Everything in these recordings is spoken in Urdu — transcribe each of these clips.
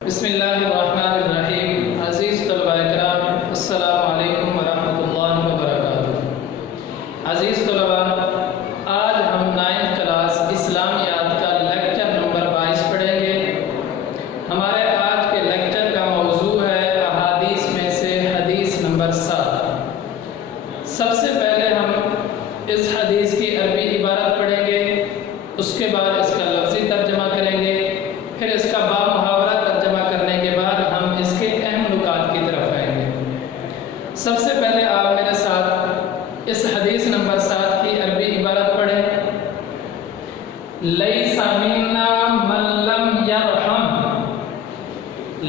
بسم اللہ الرحمن الرحیم۔ عزیز طلباء کرام، السلام علیکم ورحمۃ اللہ وبرکاتہ۔ عزیز طلباء، آج ہم 9th کلاس اسلامیات کا لیکچر نمبر 22 پڑھیں گے۔ ہمارے آج کے لیکچر کا موضوع ہے احادیث میں سے حدیث نمبر 7۔ سب سے پہلے ہم اس حدیث کی عربی عبارت پڑھیں گے، اس کے بعد اس کا لفظی ترجمہ کریں گے، پھر اس کا با محاورہ ترجمہ کرنے کے بعد ہم اس کے اہم نکات کی طرف آئیں گے۔ سب سے پہلے آپ میرے ساتھ اس حدیث نمبر 7 کی عربی عبارت پڑھیں۔ لیس منا من لم یرحم،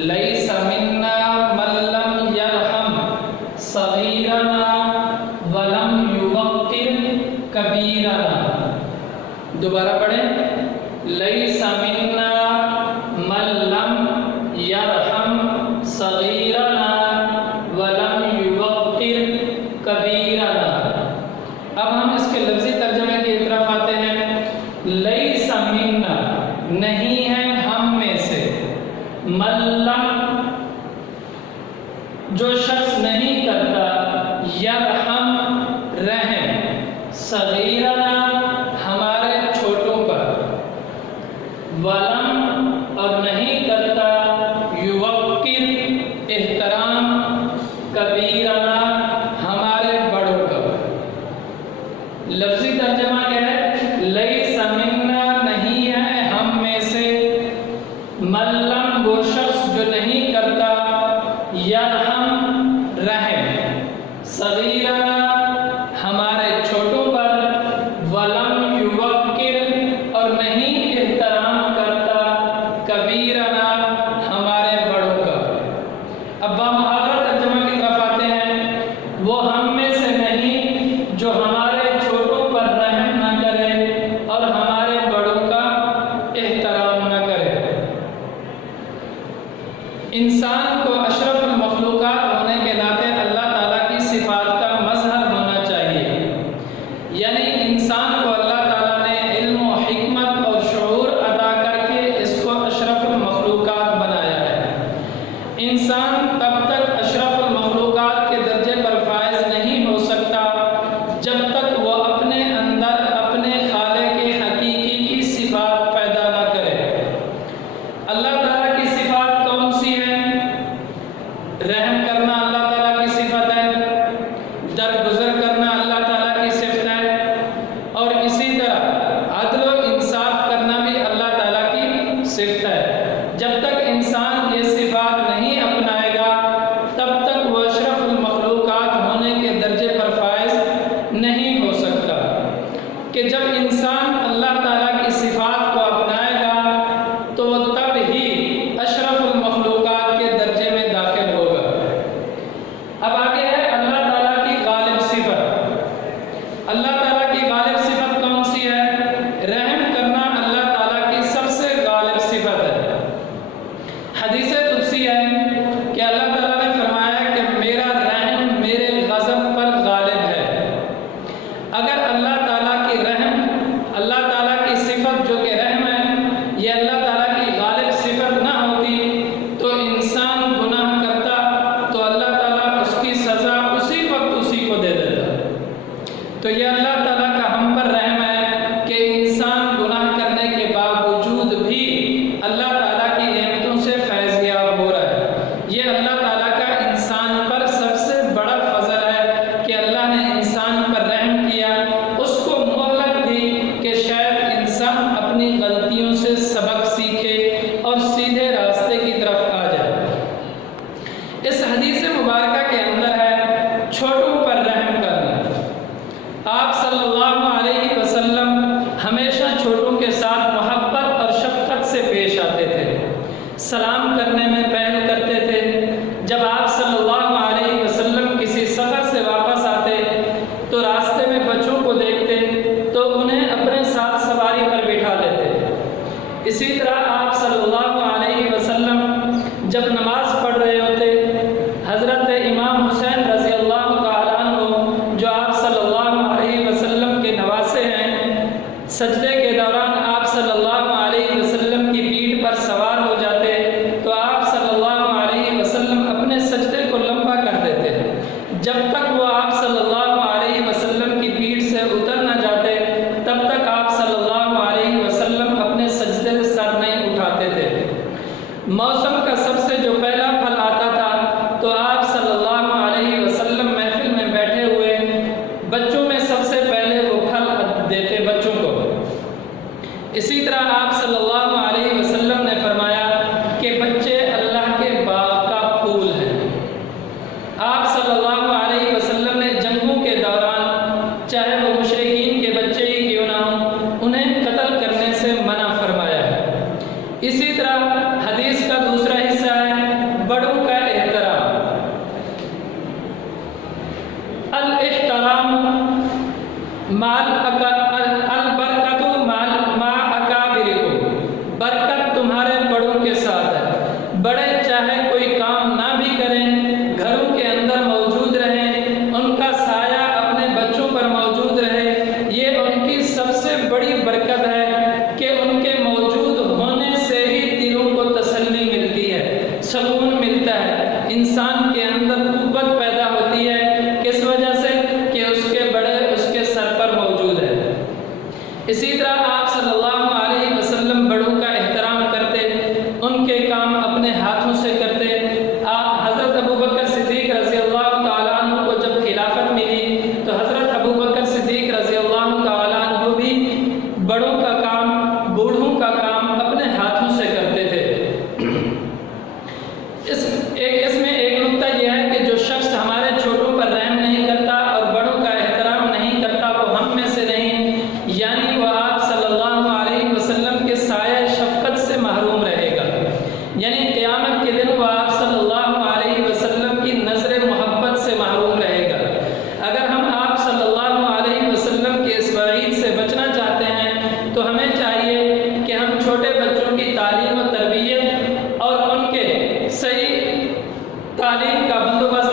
لیس منا من لم یرحم صغیرنا ولم یوقر کبیرنا۔ دوبارہ پڑھیں، لیس منا من لم یرحم صغیرنا ولم یوقر کبیرنا۔ اب ہم اس کے لفظی ترجمے کی طرف آتے ہیں۔ لیس منا، نہیں ہے ہم میں سے، من لم، جو شخص نہیں کرتا، یرحم، رحم، صغیرنا، ہمارے چھوٹوں پر، ولم، اور نہیں کرتا، یوقر، احترام، کبیرنا، ہمارے بڑوں کا۔ لفظی ترجمہ کیا ہے؟ لیس منا، نہیں ہے ہم میں سے، من لم، وہ شخص جو نہیں کرتا، یرحم، رحم، صغیرنا، ہمارے چھوٹوں پر، ولم یوقر، اور نہیں احترام کرتا، کبیرنا، ہمارے بڑوں کا۔ اب بامحاورہ ترجمہ کی طرف آتے ہیں۔ وہ ہم میں سے نہیں جو ہمارے چھوٹوں پر رحم نہ کرے اور ہمارے بڑوں کا احترام نہ کرے۔ انسان کو اشرف المخلوقات ہونے کے ناطے اللہ تعالیٰ کی صفات کا مظہر ہونا چاہیے، یعنی انسان کو اللہ تعالیٰ نے علم و حکمت اور شعور عطا کر کے اس کو اشرف المخلوقات بنایا ہے۔ انسان تب تک اشرف المخلوقات کے درجے پر فائز نہیں ہو سکتا جب تک وہ اپنے اندر اپنے خالق حقیقی کی صفات پیدا نہ کرے۔ اللہ تعالیٰ کی صفات کون سی ہیں؟ رحم کرنا اللہ تعالیٰ کی صفت ہے، درگزر کرنا اللہ تعالیٰ کی صفت ہے، اور اسی طرح عدل و انصاف کرنا بھی اللہ تعالیٰ کی صفت ہے۔ جب تک انسان یہ صفات نہیں اپنائے گا تب تک وہ اشرف المخلوقات ہونے کے درجے پر فائز نہیں ہو سکتا، کہ جب انسان اللہ تعالیٰ کی صفات کو اپنائے گا تو وہ تب ہی اشرف المخلوقات کے درجے میں داخل ہوگا۔ اب آگے ہے اللہ تعالیٰ کی غالب صفت۔ اللہ تعالیٰ کی غالب صفت کون سی ہے؟ رحم کرنا اللہ تعالیٰ کی سب سے غالب صفت ہے۔ حدیث قدسی ہے کہ اللہ تعالیٰ نے فرمایا کہ میرا رحم میرے غضب پر غالب ہے۔ اگر اللہ تعالیٰ کی رحم، اللہ تعالیٰ کی صفت جو کہ رحم ہے، یہ اللہ تعالیٰ کی غالب صفت نہ ہوتی تو انسان گناہ کرتا تو اللہ تعالیٰ اس کی سزا اسی وقت اسی کو دے دیتا۔ تو یہ اللہ تعالیٰ کا ہم پر رحم ہے کہ انسان گناہ کرنے کے باوجود بھی اللہ تعالیٰ کی نعمتوں سے فیض یاب ہو رہا ہے۔ یہ اللہ تعالیٰ کا انسان پر سب سے بڑا فضل ہے کہ اللہ نے انسان پر رحم کیا، اس کو مہلت دی کہ شاید انسان اپنی غلطیوں سے سبق سیکھے اور سیدھے راستے کی طرف آ جائے۔ اس حدیث مبارکہ کے اندر ہے چھوٹوں پر رحم کرنا۔ آپ آپ صلی اللہ علیہ وسلم کی پیٹھ سے اتر نہ جاتے تب تک آپ صلی اللہ علیہ وسلم اپنے سجدے سے سر نہیں اٹھاتے تھے۔ موسم کا سب سے جو پہلا پھل آتا تھا تو آپ صلی اللہ علیہ وسلم محفل میں بیٹھے ہوئے بچوں میں سب سے پہلے وہ پھل دیتے بچوں کو۔ اسی طرح آپ صلی اللہ علیہ وسلم نے فرمایا کہ بچے اللہ کے باغ کا پھول ہیں۔ آپ صلی اللہ علیہ وسلم نے جنگوں کے دوران چاہے وہ مشرکین کے بچے ہی کیوں نہ ہوں انہیں قتل کرنے سے منع فرمایا ہے۔ اسی طرح حدیث کا دوسرا حصہ ہے بڑوں کا احترام۔ الاحترام البرکت مع اکابرکم، برکت تمہارے بڑوں کے ساتھ ہے۔ بڑے چاہے کوئی کام نہ بھی کریں، گھروں کے اندر موجود رہیں، ان کا سایہ اپنے بچوں پر موجود رہے، یہ ان کی سب سے بڑی برکت ہے کہ ان کے موجود ہونے سے ہی دلوں کو تسلی ملتی ہے، سکون ملتا ہے، انسان کے اندر قوت پیدا ہوتی ہے۔ کس وجہ سے؟ کہ اس کے بڑے اس کے سر پر موجود ہے۔ اسی طرح آپ صلی اللہ علیہ وسلم بڑوں کا احترام کرتے، ان کے کام اپنے ہاتھوں سے کرتے۔ حضرت ابوبکر صدیق رضی اللہ تعالیٰ عنہ کو جب خلافت ملی تو حضرت ابوبکر صدیق رضی اللہ تعالیٰ عنہ بھی بڑوں کا کام، بوڑھوں کا کام اپنے ہاتھوں سے کرتے تھے۔ اس میں ایک نقطہ یہ ہے کہ جو شخص ہمارے چھوٹوں پر رحم نہیں کرتا اور بڑوں کا احترام نہیں کرتا وہ ہم میں سے نہیں، یعنی وہ آپ صلی اللہ علیہ وسلم کے سایہ شفقت سے محروم رہے گا، یعنی قیامت کے دن وہ آپ صلی اللہ علیہ وسلم کی نظر محبت سے محروم رہے گا۔ اگر ہم آپ صلی اللہ علیہ وسلم کے اس وعید سے بچنا چاہتے ہیں تو ہمیں چاہیے کہ ہم چھوٹے بچوں کی تعلیم و تربیت اور ان کے صحیح تعلیم کا بندوبست